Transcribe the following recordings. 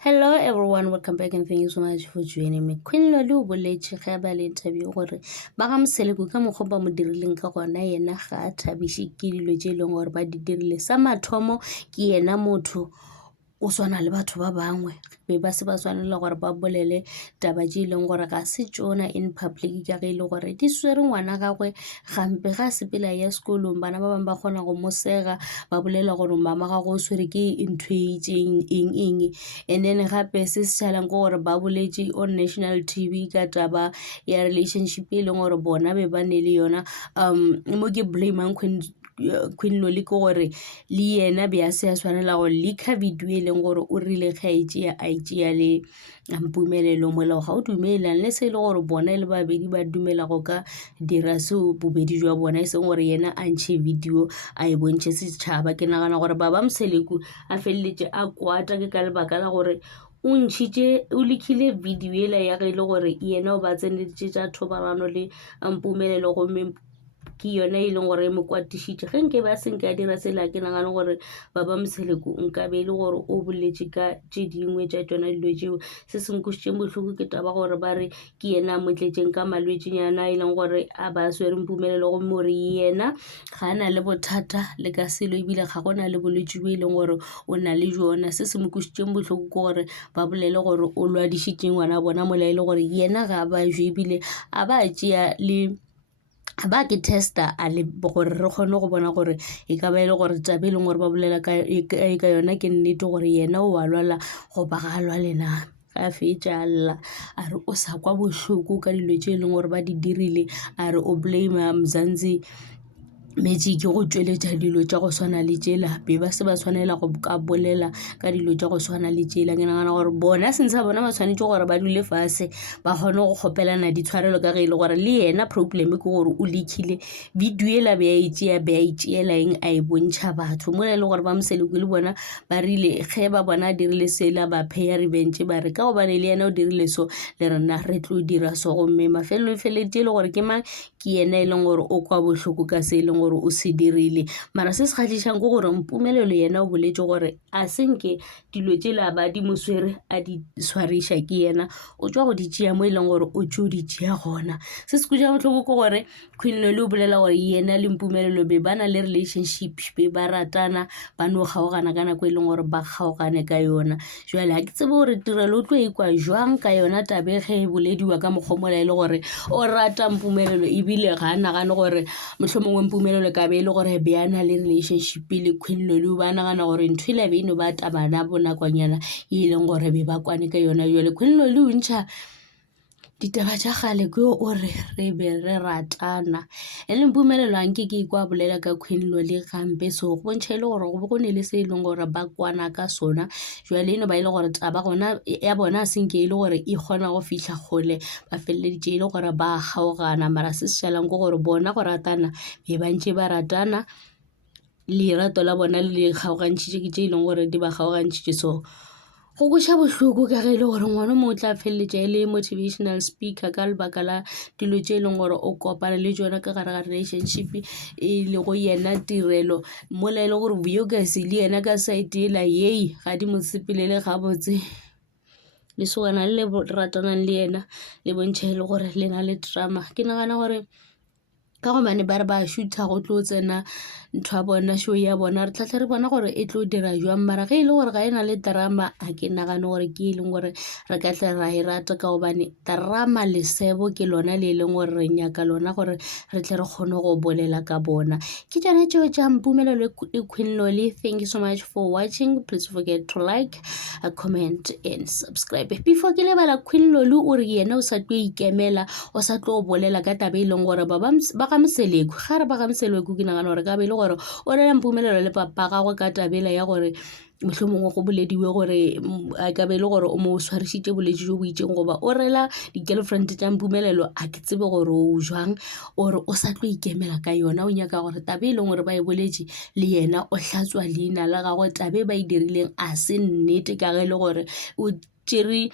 Hello everyone, welcome back and thank you so much for joining me. Queen Lolo boletse ga ba le interview gore ba ga Mseleku ka mokgwa ba mo dirileng ka gona yena ga a thabiše ke dilo tse e leng gore ba di dirile. Sa mathomo ke yena motho o swana le batho ba bangwe be ba se ba swanela gore ba bolele taba tse e leng gore ga se tsona in public ka ge e le gore di swere ngwana gagwe gampe ga sepela ya sekolong bana ba bangwe ba kgona go mosega ba bolela gore mama ga go swere ke ntho e itseng eng and then gape se se tšhalang ke gore ba boletse on national TV ka taba ya relationship e leng gore bona be ba ne le yona mo ke blamang Queen Loli ke gore le yena be a se a swanela go leaka video e leng gore o rile kgaetšea a itšea le Mpumelelo molao ga o dumelang le se e le gore bona le babedi ba dumela go ka dira seo bobedi jwa bona e seng gore yena a ntšhe video a e bontšhe setšhaba. Ke nagana gore baba Mseleku a feleletše a kwata ke ka lebaka la gore o lekile video ela ya ge e le gore yena o ba tseneditše tša thobalano le Mpumelelo gomme ke yona e leng gore e mo kwatišitše ge nke ba se nke a dira sela ke nagana gore baba Mseleku nka be e le gore o boletše ka tše dingwe tša tšona dilo tšeo se se nkošitšeng bohloko ke taba gore ba re ke yena a motletseng ka malwetšenyana e leng gore a ba swere Mpumelelo gomme gore yena ga a na le bothata le ka selo ebile ga go na le bolwetši bo e leng gore o na le jona. Se se mo košitšeng bohloko ke gore ba bolele gore o lwadišitše ngwana bona mola e le gore yena ga ba jwe ebile a ba tšea le ba ke testa a le gore re kgone go bona gore e ka ba e le gore taba e leng gore ba bolela ka yona ke nnete gore yena o a lwala go ba ga a lwale na ga fetša lla a re o sa kwa bohloko ka dilo tše e leng gore ba di dirile a re o blame Mzansi Magic go tšweletša dilo tša go swana le tšela be ba se ba tshwanela go ka bolela ka dilo tša go swana le tšela. Ke nagana gore bona sentse bona ba tshwanetše gore ba dule fase ba kgone go kgopelana ditshwarelo ka ge e le gore le yena problem ke gore o lekile video ela be a itšeela eng a e bontšha batho mola e le gore ba Mseleku le bona ba rile ge ba bona a dirile sela ba pheya revenge ba re ka gobane le yena o dirile so le rena re tlo dira so gomme mafelelo e feletše e le gore ke mang ke yena e leng gore o kwa bohloko ka se e leng gore o se dirile. Mara se se kgatlhišang ke gore Mpumelelo yena o boletše gore a senke dilo tšela ba di moswere a di swariša ke yena o tšwa go di tšea mo e leng gore o tšo di tšea gona. Se se kuša bohloko ke gore Queen Loli o bolela gore yena le Mpumelelo be ba na le relationship be ba ratana ba no kgaogana ka nako e leng gore ba kgaogane ka yona. Jwale ga ke tsebe gore tirelo o tlo ikwa jwang ka yona tabe ge e bolediwa ka mokgomola e le gore o rata Mpumelelo ebile ga a nagane gore mohlomongwe Mpumelelo ka be e le gore be a na le relationship le Queen Loli ba nagana gore ntho ile be eno ba tabana bonakwanyana e leng gore be ba kwane ka yona. Jwale Queen Loli o ntšha ditaba tša gale ke o re be re ratana e le Mpumelelo anke ke ikwa bolela ka Queen Loli gampe so go bontšha e le gore go be go ne le se e leng gore ba kwana ka sona. Jwale eno ba e le gore taba gona ya bona senke e le gore e kgona go fitlha kgole ba feleleditše e le gore ba kgaogana mara se se šalang ke gore bona go ratana be ba ntše ba ratana lerato la bona le kgaogantšhitše ke tše e leng gore di ba kgaogantšhitše. So go koša bohloko ka ge e le gore ngwana mo o tla feleletša e le motivational speaker ka lebaka la dilo tše e leng gore o kopana le tšona ka gare ga relationship e le go yena tirelo mola e le gore Vuyokas le yena ka site ela yei ga di mo sepelele gabotse lesogana le ratanang le yena le bontšha e le gore le na le drama. Ke nagana gore ka gobane ba re ba shootha go tlo tsena ntho ya bona show ya bona re tlhatlhe re bona gore e tlo dira jwang mara ge e le gore ga e na le drama a ke nagane gore ke e leng gore re ka tle ra e rata ka gobane drama lesebo ke lona le e leng gore re nyaka lona gore re tle re kgone go bolela ka bona. Ke tšone tšeo tša Mpumelelo le Queen Loli. Thank you so much for watching. Please forget to like, comment and subscribe. Before ke lebala Queen Loli o re yena o sa tlo ikemela o sa tlo bolela ka tabe e leng gore ba ga Mseleku ga re ba ga Mseleku ke nagana gore ka be le gore o lela Mpumelelo le papa gagwe ka tabela ya gore mohlomongwe go bolediwe gore a ka be le gore o mo swarišitše bolwetši jo bo itšeng goba o rela di-girlfriend tša Mpumelelo a ke tsebe gore o jwang ore o sa tlo ikemela ka yona o nyaka gore tabe e leng gore ba e boletše le yena o hlatswa leina la gagwe tabe ba e dirileng a se nnete ka ge le gore o tšere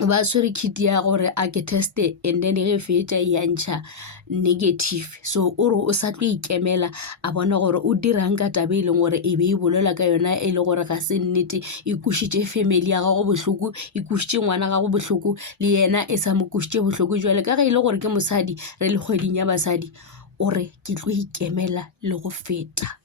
ba tshwere kit ya gore a ke teste and then ge fetša ya ntšha negative. So o re o sa tlo ikemela a bona gore o dirang ka tabe e leng gore e be e bolela ka yona e le gore ga se nnete, e kušitše family ya gago bohloko, e kušitše ngwana gago bohloko, le yena e sa mo kušitše bohloko. Jwale ka ge e le gore ke mosadi re le kgweding ya basadi, o re ke tlo ikemela le go feta.